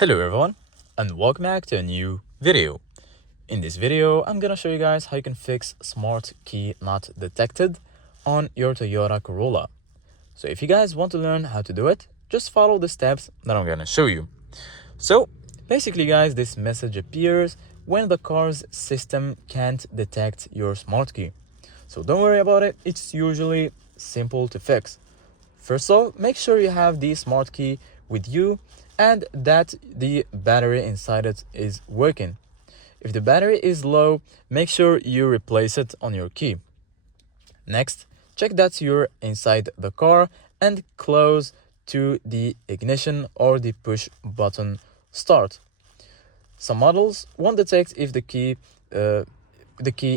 Hello everyone and welcome back to a new video. In this video, I'm gonna show you guys how you can fix smart key not detected on your Toyota Corolla. So if you guys want to learn how to do it, just follow the steps that I'm gonna show you. So basically guys, this message appears when the car's system can't detect your smart key. So don't worry about it, it's usually simple to fix. First off, make sure you have the smart key with you and that the battery inside it is working. If the battery is low, make sure you replace it on your key. Next, check that you're inside the car and close to the ignition or the push button start. Some models won't detect if the key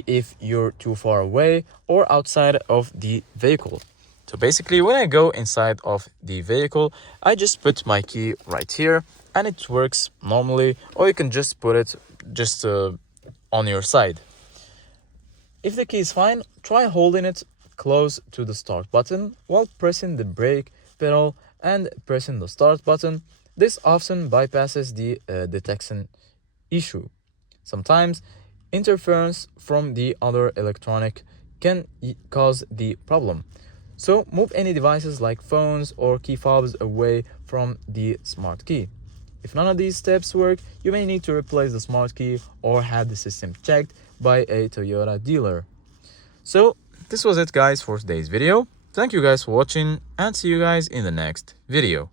if you're too far away or outside of the vehicle. So basically, when I go inside of the vehicle, I just put my key right here and it works normally, or you can just put it just on your side. If the key is fine, try holding it close to the start button while pressing the brake pedal and pressing the start button. This often bypasses the detection issue. Sometimes interference from the other electronic can cause the problem. So move any devices like phones or key fobs away from the smart key. If none of these steps work, you may need to replace the smart key or have the system checked by a Toyota dealer. So this was it guys for today's video. Thank you guys for watching and see you guys in the next video.